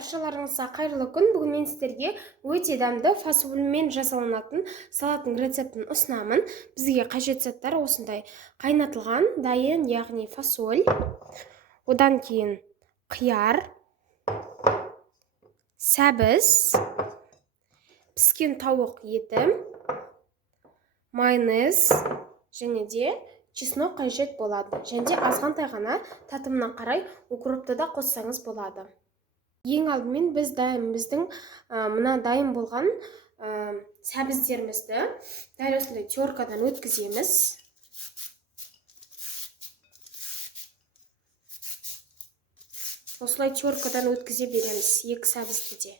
Баршаларыңызға қайырлы күн. Бүгін мен сіздерге өте дәмді фасольмен жасалынатын салаттың рецептін ұсынамын. Бізге қажет заттар осындай: қайнатылған дайын, яғни фасоль, одан кейін қияр, сәбіз, піскен тауық еті, майонез және де чеснок қажет болады. Және азғантай ғана татымына қарай укропты да қоссаңыз болады. Ең алдымен біздің мына дайын болған сәбіздерімізді дәл осындай теркадан өткіземіз. Осылай теркадан өткізе береміз екі сәбізді де.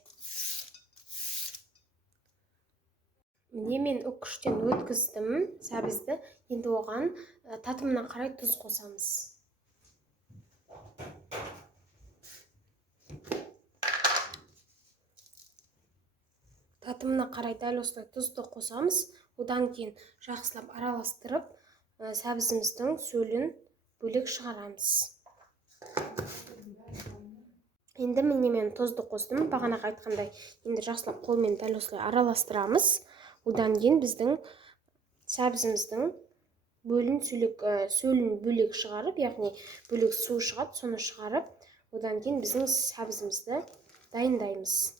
Міне мен үккіштен өткіздім сәбізді. Енді оған татымына қарай тұз қосамыз. Татымына қарай дәл осылай тұзды қосамыз. Одан кейін жақсылап араластырып, сәбізіміздің сөлін бөлек шығарамыз. Енді мен тұзды қостым. Бағанағы айтқандай, енді жақсылап қолмен дәл осылай араластырамыз. Одан кейін біздің сәбізіміздің сөлін бөлек шығарып, яғни бөлек су шығады, соны шығарып, одан кейін біздің сәбізімізді дайындаймыз.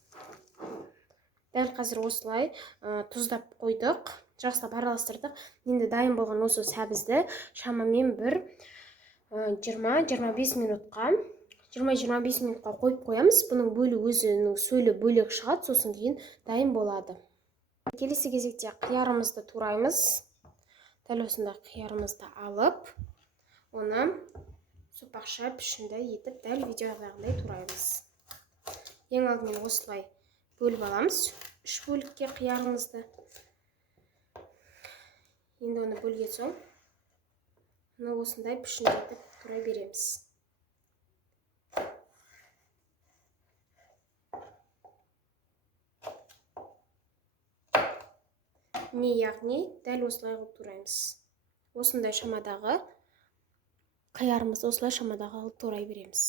Дәл қазір осылай тұздап қойдық, жақсылап араластырдық. Енді дайын болған осы сәбізді шамамен бір 20-25 минутқа қойып қоямыз. Бұның өзінің сөлі бөлек шығады, сосын кейін дайын болады. Келесі кезекте қиярымызды тураймыз. Дәл осындай қиярымызды алып, оны сопақша пішінді етіп, дәл видеодағыдай тураймыз. Ең алдымен осылай бөліп аламыз, 3 бөлікке қиярымызды. Енді оны бөлген соң, осындай пішінді етіп тура береміз. Яғни дәл осылай қылып тураймыз. Осындай шамадағы қиярымызды осылай шамадағы қылып турай береміз.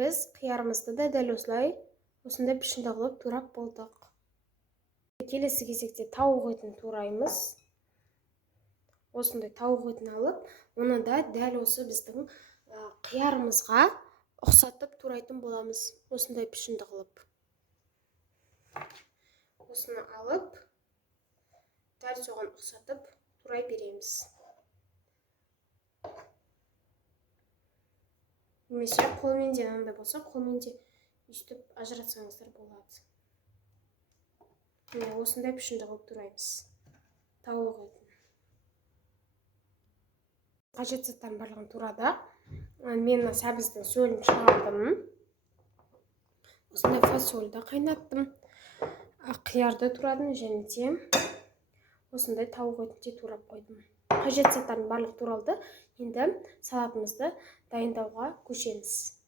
Біз қиярымызды да дәл осындай пішінді қылып турап болдық. Келесі кезекте тауық етін тураймыз. Осындай тауық етін алып, оны да дәл осы біздің қиярымызға ұқсатып турайтын боламыз. Осындай пішінді қылып. Осыны алып, дәл соған ұқсатып турай береміз. Немесе қолмен де андай болса, қолмен де үстіп ажыратсаңыздар болады. Осындай пішінді қылып тураймыз. Тауық етін. Қажет заттардың барлығын турада. Мен сәбіздің сөлін шығардым. Осындай фасольді қайнаттым. Қиярды турадым, және де осындай тауық етін де турап қойдым. Қажет заттардың барлығы туралды. Енді салатымызды дайындауға көшеміз.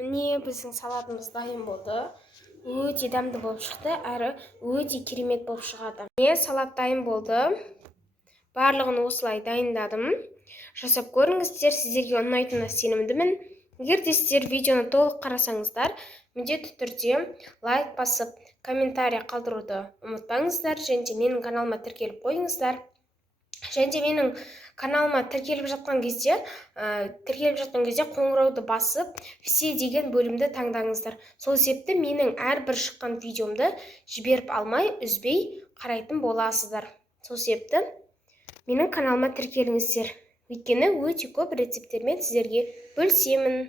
Міне біздің салатымыз дайын болды. Өте дәмді болып шықты, әрі өте керемет болып шығады. Міне салат дайын болды. Барлығын осылай дайындадым. жасап көріңіздер, сіздерге ұнайтынына сенімдімін. Егер де сіздер видеоны толық қарасаңыздар, міндетті түрде лайк басып, комментарий қалдыруды ұмытпаңыздар, және менің каналыма тіркеліп қойыңыздар. Және менің каналыма тіркеліп жатқан кезде қоңырауды басып, все деген бөлімді таңдаңыздар. Сол себепті менің әрбір шыққан видеомды жіберіп алмай, үзбей қарайтын боласыздар. Сол себепті менің каналыма тіркеліңіздер. Өйткені өте көп рецепттермен сіздерге бөлісемін.